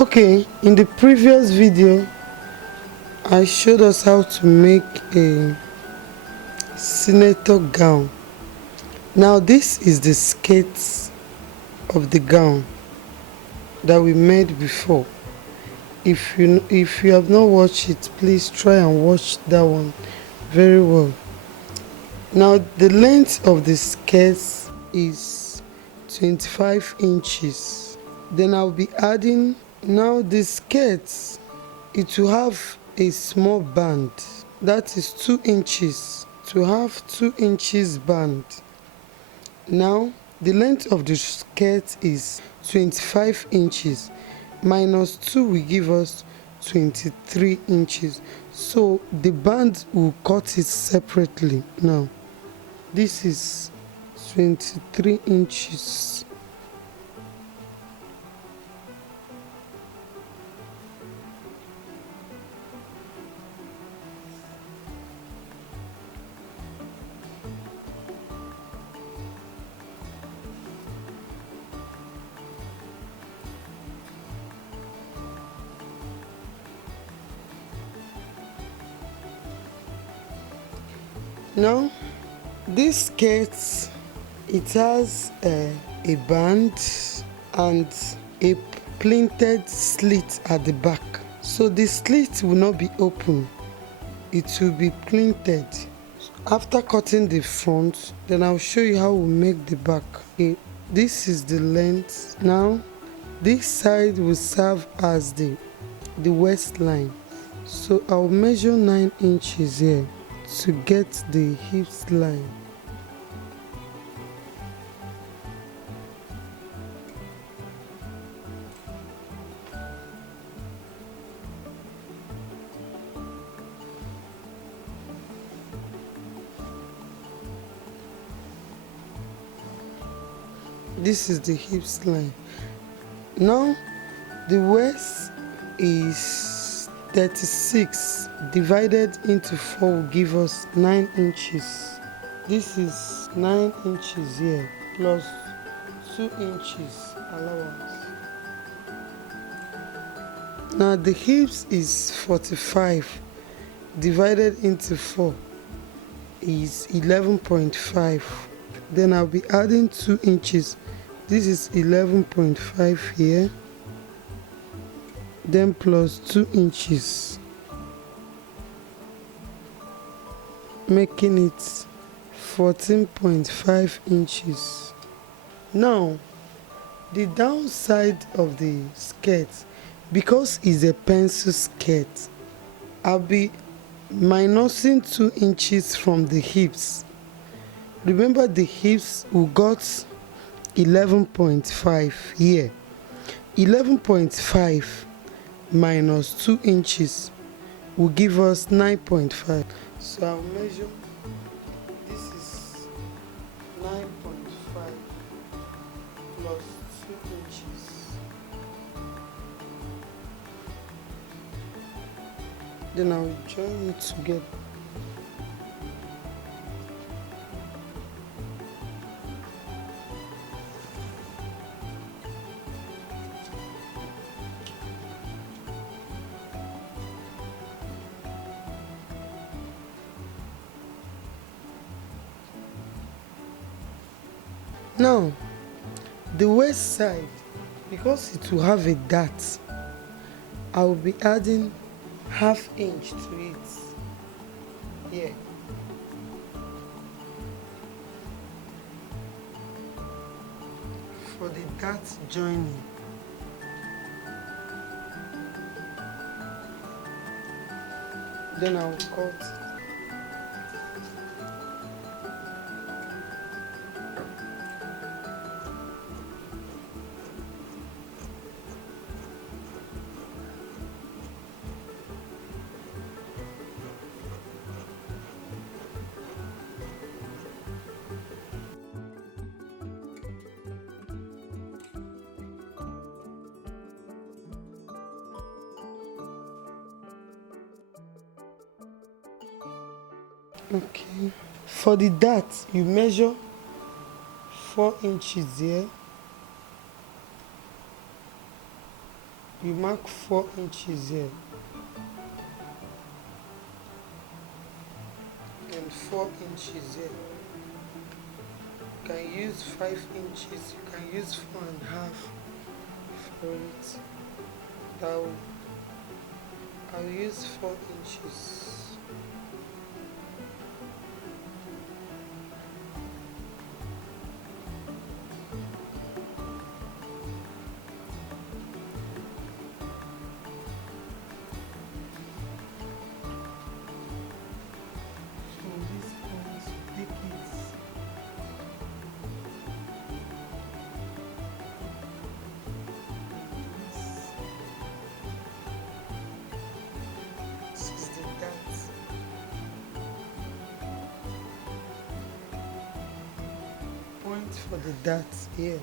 Okay, in the previous video I showed us how to make a senator gown. Now this is the skirt of the gown that we made before. If you have not watched it, please try and watch that one very well. Now the length of the skirt is 25 inches. Then I'll be adding, now the skirt, it will have a small band that is 2 inches, to have 2 inches band. Now the length of the skirt is 25 inches, minus 2 will give us 23 inches. So the band will cut it separately. Now this is 23 inches. Now this skirt, it has a band and a plinted slit at the back. So the slit will not be open, it will be plinted. After cutting the front, then I'll show you how we make the back. Okay, this is the length. Now this side will serve as the waistline. So I'll measure 9 inches here to get the hips line. This is the hips line. Now the waist is 36 divided into 4 will give us 9 inches. This is 9 inches here plus 2 inches allowance. Now the hips is 45 divided into 4 is 11.5. Then I'll be adding 2 inches. This is 11.5 here, then plus 2 inches, making it 14.5 inches. Now the downside of the skirt, because it's a pencil skirt, I'll be minusing 2 inches from the hips. Remember the hips, we got 11.5 here. 11.5 minus 2 inches will give us 9.5. So I'll measure, this is 9.5 plus 2 inches. Then I'll join it together. Now the waist side, because it will have a dart, I will be adding ½ inch to it here. For the dart joining. Then I will cut. Okay, for the dart you measure 4 inches here, You mark 4 inches here and 4 inches here. You can use 5 inches, you can use 4.5 for it. I'll, I'll use 4 inches. From this point, you take it this is the dart. Point for the dart here.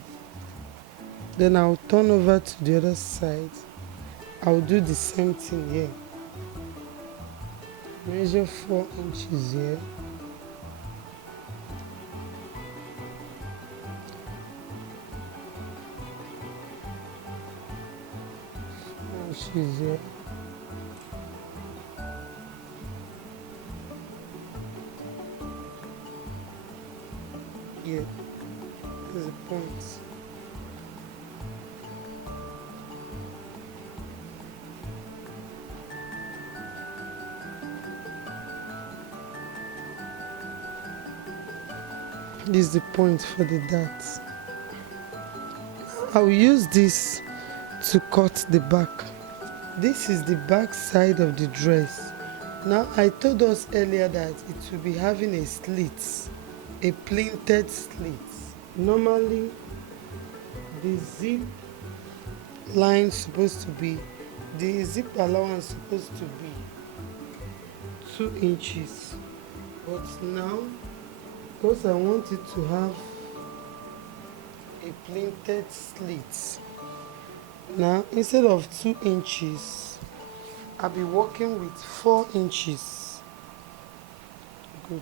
Then I'll turn over to the other side. I'll do the same thing here. Measure 4 inches here. 4 inches here. Here. There's a point. This is the point for the dart. I will use this to cut the back. This is the back side of the dress. Now I told us earlier that it will be having a slit, a plinted slit. Normally the zip line supposed to be, the zip allowance supposed to be 2 inches, but now because I want it to have a plinted slit, now instead of 2 inches I'll be working with 4 inches. Good.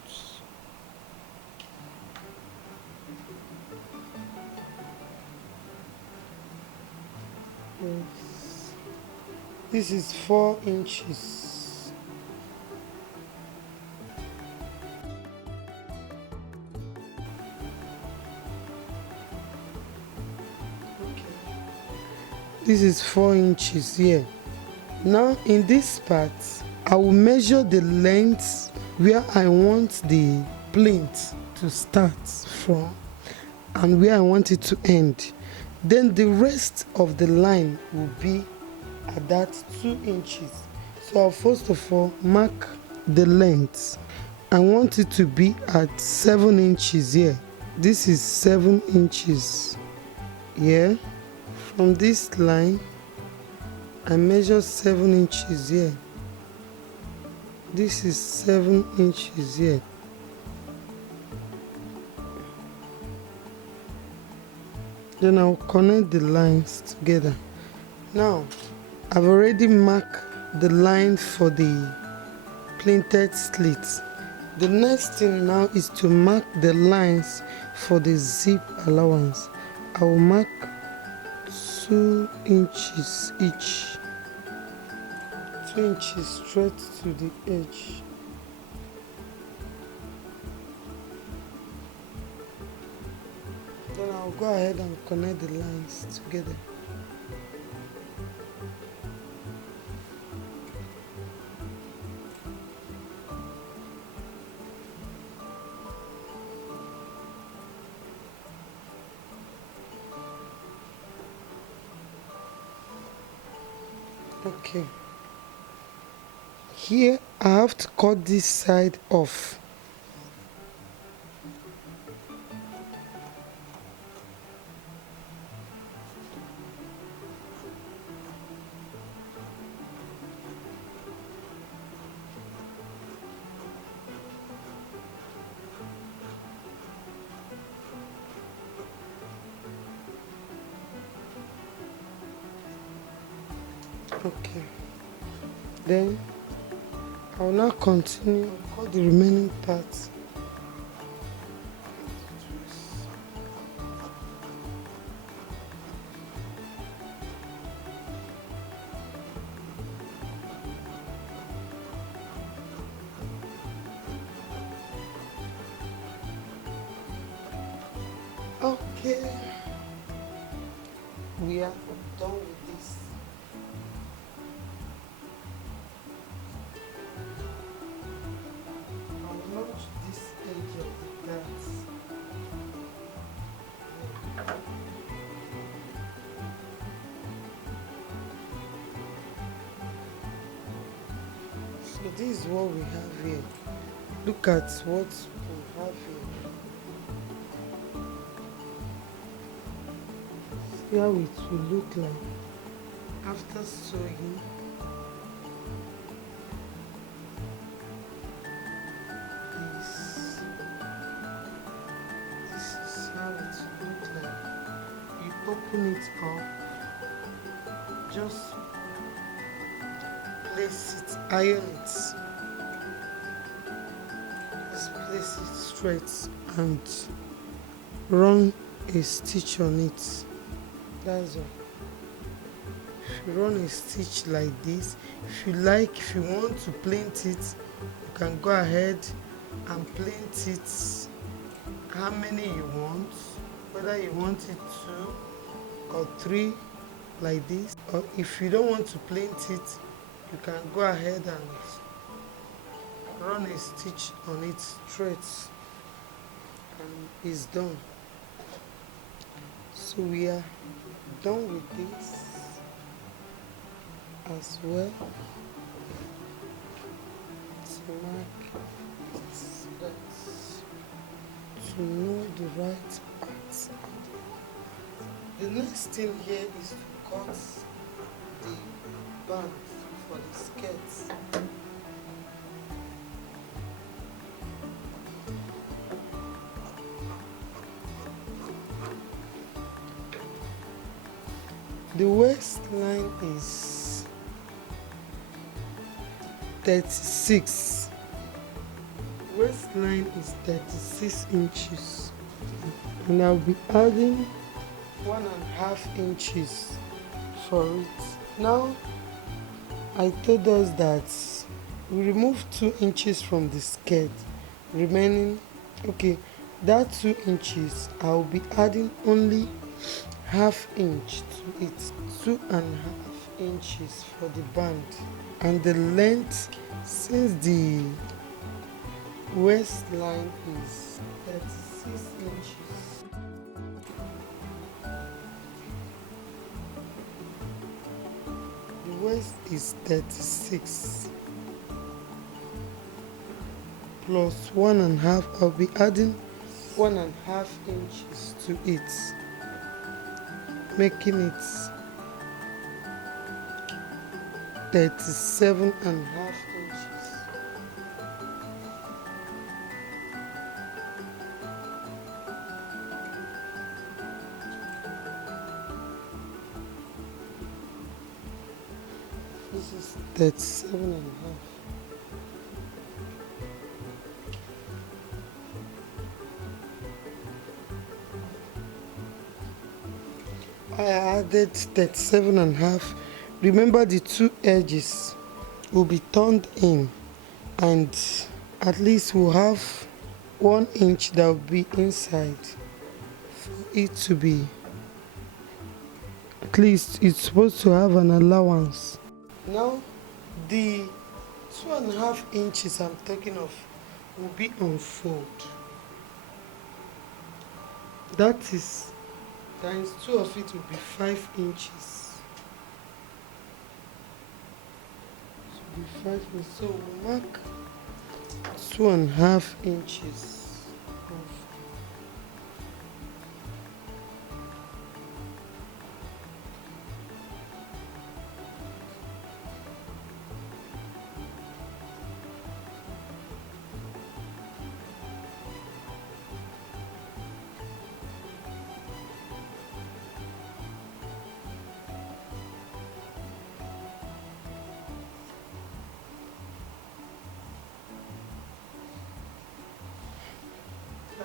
Yes. This is 4 inches. Okay. This is 4 inches here. Now in this part, I will measure the length where I want the plinth to start from and where I want it to end. Then the rest of the line will be at that 2 inches. So I'll first of all mark the length. I want it to be at 7 inches here. This is 7 inches here. From this line I measure 7 inches here. This is 7 inches here. Then I'll connect the lines together. Now I've already marked the line for the plinted slit. The next thing now is to mark the lines for the zip allowance. I will mark 2 inches each. 2 inches straight to the edge. Then I'll go ahead and connect the lines together. Okay. Here I have to cut this side off. Okay. Then I will now continue and cut the remaining parts. Okay, we are done with this. I'll launch this edge of the glass. So this is what we have here. Look at what we have here. See how it will look like after sewing. This, this is how it will look like. You open it up, just place it, iron it, just place it straight and run a stitch on it. That's all. If you run a stitch like this, if you like, if you want to plaint it, you can go ahead and plaint it how many you want, whether you want it 2 or 3 like this, or if you don't want to plaint it, you can go ahead and run a stitch on it straight and it's done. So we are done with this as well. To mark it so that to know the right parts. The next thing here is to cut the band for the skirts. The waistline is 36. Waistline is 36 inches, and I'll be adding 1.5 inches for it. Now, I told us that we remove 2 inches from the skirt, remaining, okay, that 2 inches, I'll be adding only ½ inch to it, 2.5 inches for the band. And the length, since the waistline is 36 inches, the waist is 36 plus 1.5. I'll be adding 1.5 inches to it, making it 37.5 inches. This is 37.5. I added 37.5. Remember, the 2 edges will be turned in, and at least we'll have 1 inch that will be inside for it to be, at least it's supposed to have an allowance. Now the 2.5 inches I'm talking of will be on fold. That is times 2 of it will be 5 inches. It will be 5 inches. So we'll mark 2.5 inches off.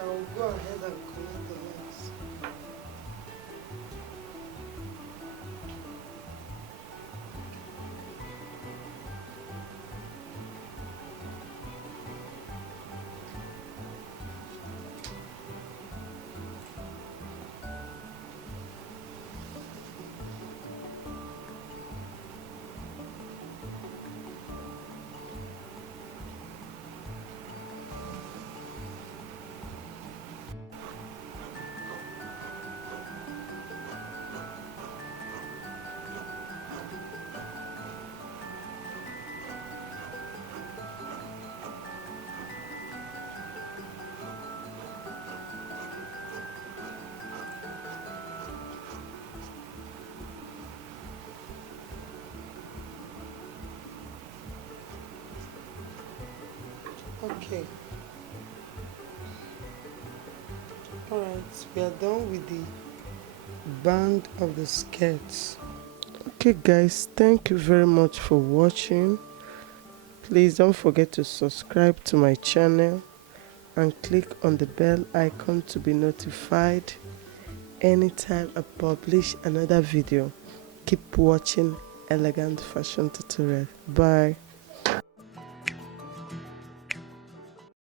I will go ahead and connect the lens. Okay, all right, we are done with the band of the skirts. Okay guys, thank you very much for watching. Please don't forget to subscribe to my channel and click on the bell icon to be notified anytime I publish another video. Keep watching Elegant Fashion Tutorial. Bye.